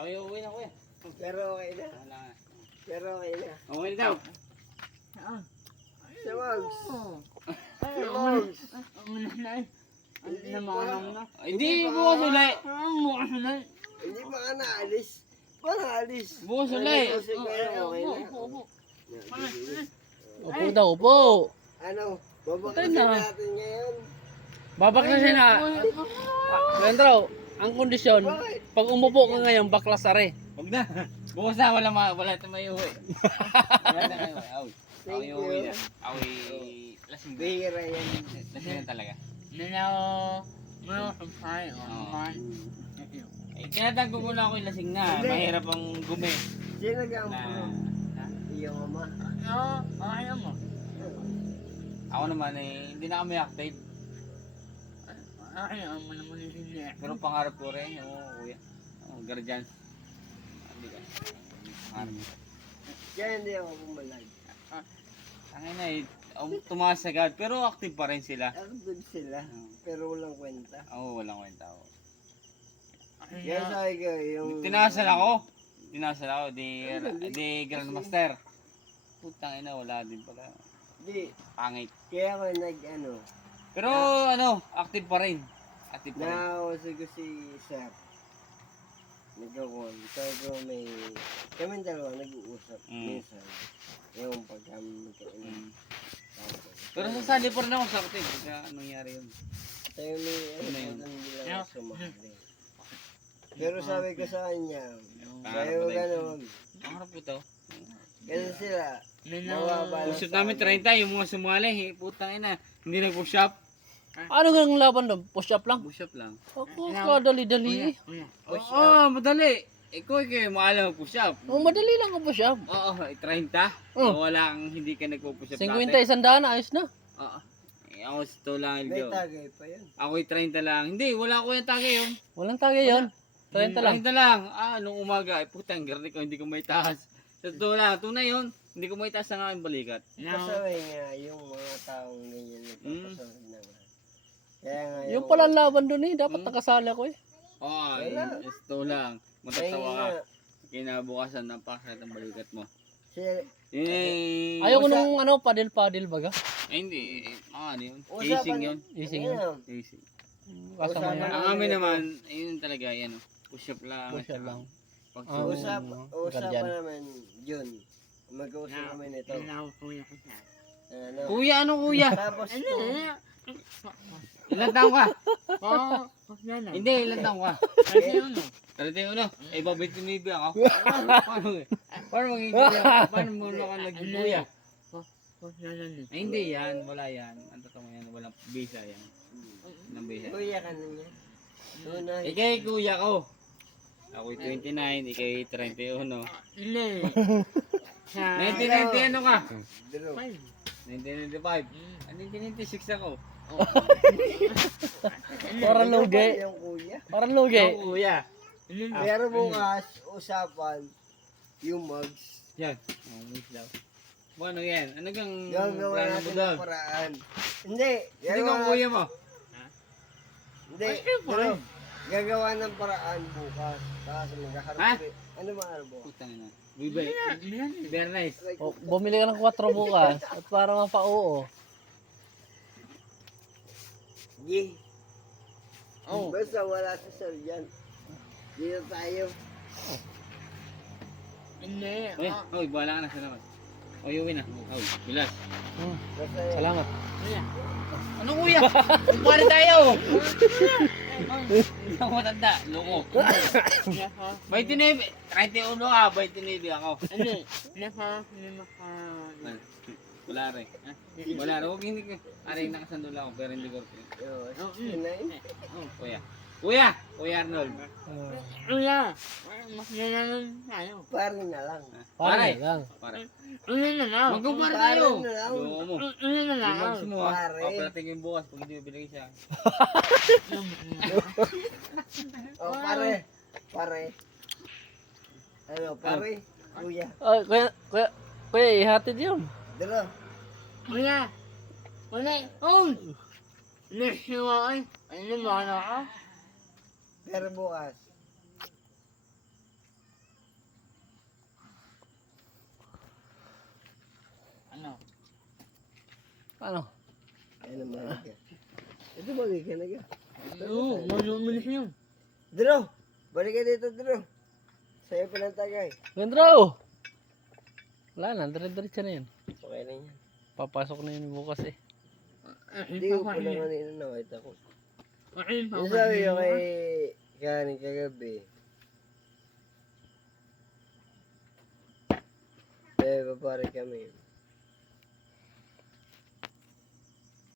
Uwi na kuya. Pero okay na. Wala na. Pero okay na. Okay na daw. Si Mags. Si Ay, Mags. Hindi na. Hindi, bukas ulit. Bukas ulit. Hindi pa ka naalis. Paano naalis? Bukas ulit. Kasi kaya okay na. Upo daw, upo. Ano? Babakasin natin ngayon. Babaklasin na. Leandro, ang kondisyon, Bakit? pag umupo ka ngayon, baklas are. Huwag na. Bukas na, wala ito may uwi. Wala na may uwi. Awi. Thank Awi uwi you. na. Awi, lasing na. Bihira yan. Lasing na talaga. Eh, tinatanggo ko na ako yung lasing na. Hindi. Mahirap ang gumi. Sino ka Na, Iyong ama. ako naman eh, hindi na kami active. Pero pangarap ko rin, kuya. Guardians. Hindi ka. Pangarap ko. Kaya hindi ako pumalag. Ang ina eh, tumaas agad. Pero active pa rin sila. Active sila. Pero walang kwenta. Oo, walang kwenta ako. Kaya sabi ko yung... Tinasal ako. Di Grandmaster. Putang ina, wala din pala. Di. Pangit. Kaya ako nag-ano. Pero active pa rin. Active pa rin. Nakakawasa ko si Sir. Nagkakon. Sabi ko may... Kami dalawa nag-uusap. Minsan. Yung pag kami magkainan. Mm. Pero sasali pa rin ako sa active. Kaya anong nangyari yun? Tayo may... Ano na yun? Hindi lang sumali. Pero sabi ko sa kanya, Pangarap sabi ko ko tayo. gano'n. Pangarap ko to. Kasi sila, mawabala Push-up namin 30, yung mga sumali. Eh, putang ina. Hindi nag-push-up. Ano gang laban doon? Push up lang? Push-up lang. Ako, kadali-dali. Oo, madali. Ikaw maalam mag-push up. Madali lang ang push up. Oo, 30. Wala kang hindi ka nagpo-push up 50, dati. 100, ayos na. Oo. Ako ito lang, may Eljo. tagay pa yun. Ako 30 lang. Hindi, wala ko yung tagay yun. Walang tagay yun. 30 lang. 30 lang. Nung umaga, putang garni ko, hindi ko may taas. Sa totoo lang, tunay yun. Hindi ko may taas ang aking balikat. Pasaway nga yung mga taong ganyan nagpapasaway na nga. Kaya nga Yung pala laban doon eh. Dapat nakasali ako eh. Oo, Wala. ito lang. Matatawa ka. Kinabukasan, napakasakit ang balikat mo. Eh, Ayaw ko nung padel baga. Ay, hindi. Ano yun? Usapan- Casing yun. Ising. Casing. Kasama yan. Ang amin naman, yun talaga, yan. Push up lang. Push up lang. Pag-suot. Usapan naman yun. Mag-uusap naman ito. Ano? Kuya, ano kuya? Tapos Ilan taong ka? Hindi, ilan taong ka? 31. Eh, babait ni Bibi ako. Paano magiging paano mo na ka nag-kuya? Ay, hindi yan. Wala yan. Ang totoo yan. Walang visa yan. Walang visa. kuya ka na niya. Tunay. Ikay, kuya ko. Ako'y 29, ikay 31. 1990 ano ka? Dilo. 1995. 1996 ako. Parang lugi. Yung kuya. Parang lugi. Ako, kuya. Pero bukas, usapan yung mugs. Yan. Oh, miss daw. Ano yan? Ano kang Gagawa plano mo natin doon? ng paraan. Hindi. Hindi kang kuya mo. Hindi. Pero, gagawa ng paraan bukas. Tapos magkaharap. Ha? Ano ba ano bukas? Putang ina. Bibay. Very nice. O, bumili ka ng 4 bukas. At para mapa-oo. Ye. Oh. Basta wala si Sir dyan. Dito tayo. Oy, bahala ka na sa naman. Oy, uwi na. Oy, bilas. Basta yan. Salamat. Ano kuya? Kumpare tayo! Hindi ako matanda. Loko. 29. 31 ka. 29 ako. Wala rin. Wala rin. Huwag hindi ko. Aray, nakasandol ako pero hindi ko. Kuya. Kuya Arnold. Pare na lang. Pare lang. Pare. Huwag kong pare tayo. Pare na lang. Loko mo. Yung mags mo ha. Pare. Papalating yung bukas pag hindi mo binigay siya. Oh, pare. Pare. Ano, pare? Kuya. Kuya, ihatid yun. Dalo. Pero bukas. Ano? Ayun ang mahal ka. Ito bagay ka na ka. Oo, manumilis yun. Drew! Balik ka dito, Drew. Sa'yo pa ng tagay. Gandro! Wala na, dire-diretso na yun. Okay lang yan. Papasok na yun bukas eh. Hindi ko pa lang kanina nakita ko. Ayun pa. Yung sabi ko kay Karen kagabi. Eh, papare kami.